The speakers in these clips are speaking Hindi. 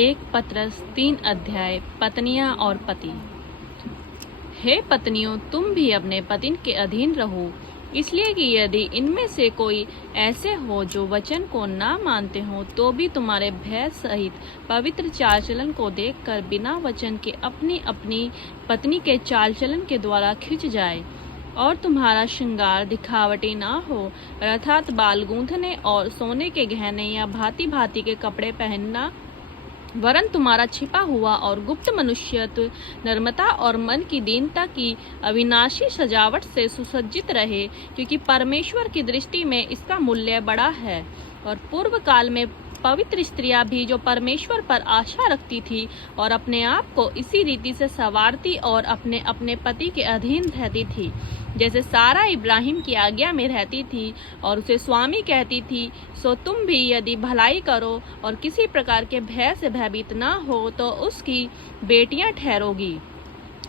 एक पत्रस 3 अध्याय पत्नियां और पति। हे पत्नियों, तुम भी अपने पति के अधीन रहो, इसलिए कि यदि इनमें से कोई ऐसे हो जो वचन को ना मानते हो, तो भी तुम्हारे भय सहित पवित्र चाल चलन को देखकर बिना वचन के अपनी अपनी पत्नी के चाल चलन के द्वारा खिंच जाए, और तुम्हारा श्रृंगार दिखावटी ना हो, अर्थात बाल गूंथने और सोने के गहने या भांति भांति के कपड़े पहनना, वरन तुम्हारा छिपा हुआ और गुप्त मनुष्यत्व नम्रता और मन की दीनता की अविनाशी सजावट से सुसज्जित रहे, क्योंकि परमेश्वर की दृष्टि में इसका मूल्य बड़ा है। और पूर्व काल में पवित्र स्त्रियां भी जो परमेश्वर पर आशा रखती थी और अपने आप को इसी रीति से संवारती और अपने अपने पति के अधीन रहती थी, जैसे सारा इब्राहिम की आज्ञा में रहती थी और उसे स्वामी कहती थी, सो तुम भी यदि भलाई करो और किसी प्रकार के भय से भयभीत ना हो, तो उसकी बेटियां ठहरोगी।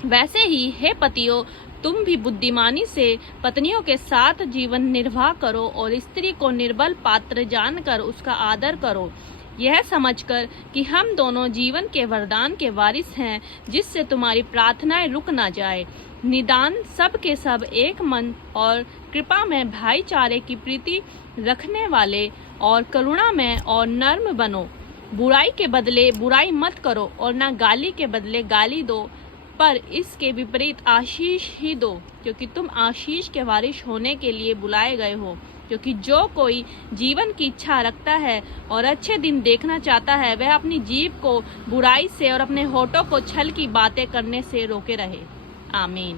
वैसे ही हे पतियों, तुम भी बुद्धिमानी से पत्नियों के साथ जीवन निर्वाह करो और स्त्री को निर्बल पात्र जानकर उसका आदर करो, यह समझकर कि हम दोनों जीवन के वरदान के वारिस हैं, जिससे तुम्हारी प्रार्थनाएं रुक ना जाए। निदान सब के सब एक मन और कृपा में भाईचारे की प्रीति रखने वाले और करुणा में और नर्म बनो। बुराई के बदले बुराई मत करो और न गाली के बदले गाली दो, पर इसके विपरीत आशीष ही दो, क्योंकि तुम आशीष के वारिस होने के लिए बुलाए गए हो। क्योंकि जो कोई जीवन की इच्छा रखता है और अच्छे दिन देखना चाहता है, वह अपनी जीभ को बुराई से और अपने होठों को छल की बातें करने से रोके रहे। आमीन।